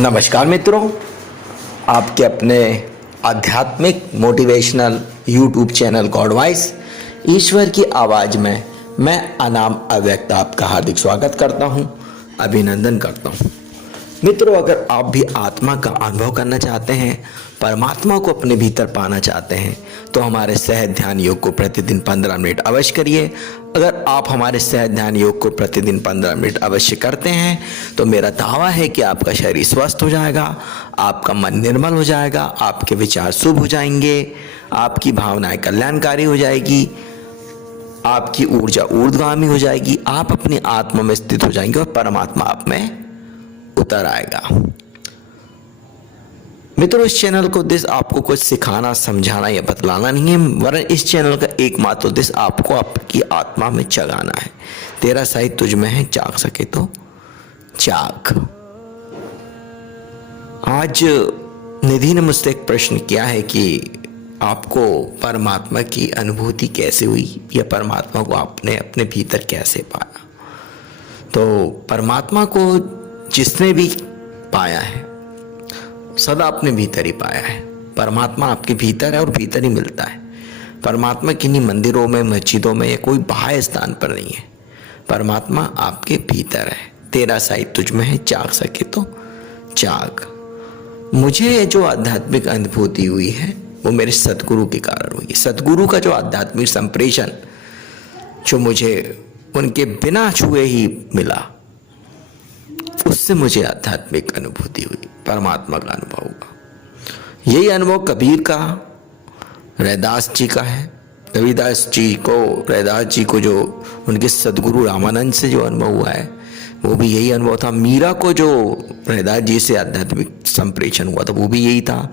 नमस्कार मित्रों, आपके अपने आध्यात्मिक motivational YouTube channel God voice ईश्वर की आवाज़ में मैं अनाम अव्यक्त आपका हार्दिक स्वागत करता हूं, अभिनंदन करता हूं। मित्रों, अगर आप भी आत्मा का अनुभव करना चाहते हैं, परमात्मा को अपने भीतर पाना चाहते हैं, तो हमारे सहज ध्यान योग को प्रतिदिन 15 मिनट अवश्य करिए। अगर आप हमारे सहज ध्यान योग को प्रतिदिन 15 मिनट अवश्य करते हैं तो मेरा दावा है कि आपका शरीर स्वस्थ हो जाएगा, आपका मन निर्मल हो जाएगा, आपके विचार शुभ हो जाएंगे, आपकी भावनाएं कल्याणकारी हो जाएगी, आपकी ऊर्जा ऊर्ध्वगामी हो जाएगी, आप अपनी आत्मा में स्थित हो जाएंगे और परमात्मा आप में उतर आएगा। मित्रों, इस चैनल का उद्देश्य आपको कुछ सिखाना, समझाना या बतलाना नहीं है, वरन इस चैनल का एकमात्र उद्देश्य आपको आपकी आत्मा में जगाना है। तेरा साहित्य तुझ में है, जाग सके तो जाग। आज निधि ने मुझसे एक प्रश्न किया है कि आपको परमात्मा की अनुभूति कैसे हुई या परमात्मा को आपने अपने भीतर कैसे पाया। तो परमात्मा को जिसने भी पाया है सदा अपने भीतर ही पाया है। परमात्मा आपके भीतर है और भीतर ही मिलता है। परमात्मा किन्हीं मंदिरों में, मस्जिदों में या कोई बाह्य स्थान पर नहीं है। परमात्मा आपके भीतर है। तेरा साहित्य तुझ में है, जाग सके तो जाग। मुझे जो आध्यात्मिक अनुभूति हुई है वो मेरे सदगुरु के कारण हुई है। सदगुरु का जो आध्यात्मिक संप्रेषण जो मुझे उनके बिना छुए ही मिला, उससे मुझे आध्यात्मिक अनुभूति हुई, परमात्मा का अनुभव हुआ। यही अनुभव कबीर का, रैदास जी का है। कबीरदास जी को, रैदास जी को जो उनके सदगुरु रामानंद से जो अनुभव हुआ है वो भी यही अनुभव था। मीरा को जो रैदास जी से आध्यात्मिक संप्रेषण हुआ था वो भी यही था।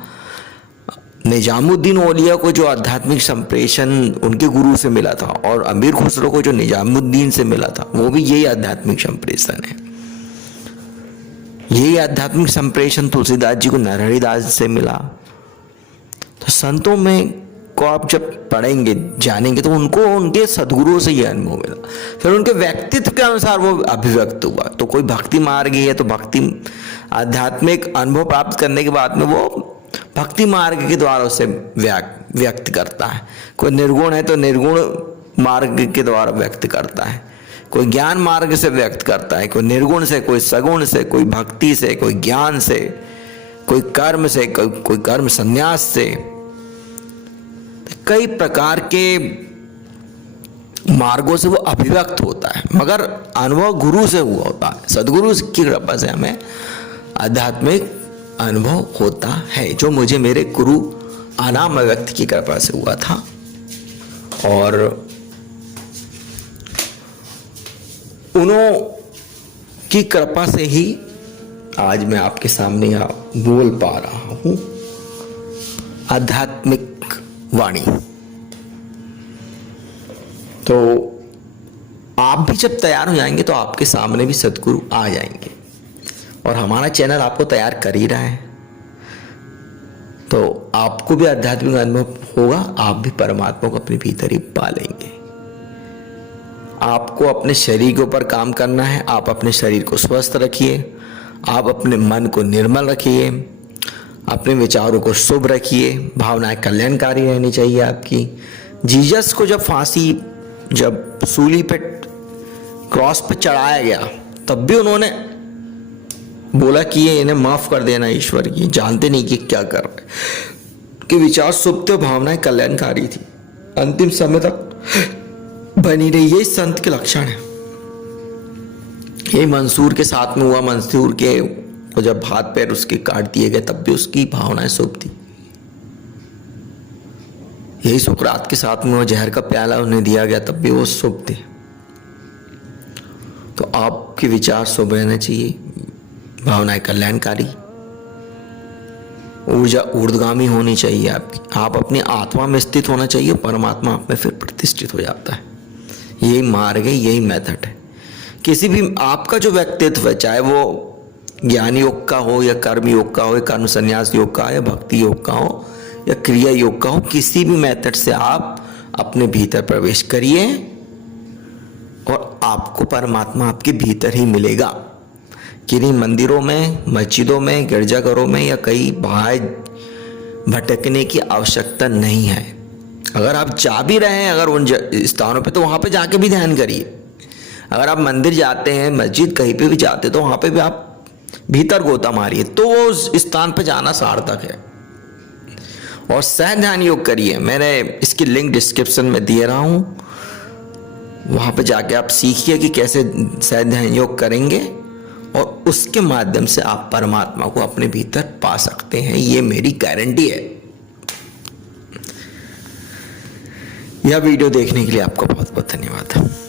निजामुद्दीन औलिया को जो आध्यात्मिक संप्रेषण उनके गुरु से मिला था और अमीर खुसरो को जो निजामुद्दीन से मिला था वो भी यही आध्यात्मिक संप्रेषण है। यही आध्यात्मिक संप्रेषण तुलसीदास जी को नरहरिदास से मिला। तो संतों में को आप जब पढ़ेंगे, जानेंगे, तो उनको उनके सदगुरुओं से यह अनुभव मिला। फिर उनके व्यक्तित्व के अनुसार वो अभिव्यक्त हुआ। तो कोई भक्ति मार्ग है तो भक्ति आध्यात्मिक अनुभव प्राप्त करने के बाद में वो भक्ति मार्ग के द्वारा उसे व्यक्त करता है। कोई निर्गुण है तो निर्गुण मार्ग के द्वारा व्यक्त करता है। कोई ज्ञान मार्ग से व्यक्त करता है, कोई निर्गुण से, कोई सगुण से, कोई भक्ति से, कोई ज्ञान से, कोई कर्म से, कोई कर्म संन्यास से। कई प्रकार के मार्गों से वो अभिव्यक्त होता है, मगर अनुभव गुरु से हुआ होता है। सदगुरु की कृपा से हमें आध्यात्मिक अनुभव होता है, जो मुझे मेरे गुरु अनाम अव्यक्त की कृपा से हुआ था। और उन्हों की कृपा से ही आज मैं आपके सामने यहाँ बोल पा रहा हूँ आध्यात्मिक वाणी। तो आप भी जब तैयार हो जाएंगे तो आपके सामने भी सदगुरु आ जाएंगे और हमारा चैनल आपको तैयार कर ही रहा है। तो आपको भी आध्यात्मिक अनुभव होगा, आप भी परमात्मा को अपने भीतर ही पा लेंगे। आपको अपने शरीर के ऊपर काम करना है। आप अपने शरीर को स्वस्थ रखिए, आप अपने मन को निर्मल रखिए, अपने विचारों को शुभ रखिए, भावनाएं कल्याणकारी रहनी चाहिए आपकी। जीसस को जब सूली पे क्रॉस पे चढ़ाया गया तब भी उन्होंने बोला कि ये इन्हें माफ कर देना ईश्वर, की जानते नहीं कि क्या कर रहे। कि विचार शुभ थे, भावनाएं कल्याणकारी थी, अंतिम समय तक बनी रही। यही संत के लक्षण है। यही मंसूर के साथ में हुआ। मंसूर के वो जब हाथ पैर उसके काट दिए गए तब भी उसकी भावनाएं शुभ थी। यही सुकरात के साथ में वो जहर का प्याला उन्हें दिया गया तब भी वो शुभ थे। तो आपके विचार शुभ रहने चाहिए, भावनाएं कल्याणकारी, ऊर्जा ऊर्ध्वगामी होनी चाहिए आपकी। आप अपनी आत्मा में स्थित होना चाहिए, परमात्मा आप में फिर प्रतिष्ठित हो जाता है। यही मार्ग है, यही मेथड है। किसी भी आपका जो व्यक्तित्व है, चाहे वो ज्ञान योग का हो या कर्म योग का हो या कर्म संन्यास योग का या भक्ति योग का हो या क्रिया योग का हो, किसी भी मेथड से आप अपने भीतर प्रवेश करिए और आपको परमात्मा आपके भीतर ही मिलेगा। किन्हीं मंदिरों में, मस्जिदों में, गिरजाघरों में या कहीं बाहर भटकने की आवश्यकता नहीं है। अगर आप जा भी रहे हैं अगर उन स्थानों पे, तो वहाँ पे जाके भी ध्यान करिए। अगर आप मंदिर जाते हैं, मस्जिद कहीं पे भी जाते हैं, तो वहाँ पे भी आप भीतर गोता मारिए, तो वो उस स्थान पे जाना सार्थक है। और सहज ध्यान योग करिए, मैंने इसकी लिंक डिस्क्रिप्शन में दे रहा हूँ, वहाँ पे जाके आप सीखिए कि कैसे सहज ध्यान योग करेंगे और उसके माध्यम से आप परमात्मा को अपने भीतर पा सकते हैं। ये मेरी गारंटी है। यह वीडियो देखने के लिए आपका बहुत बहुत धन्यवाद।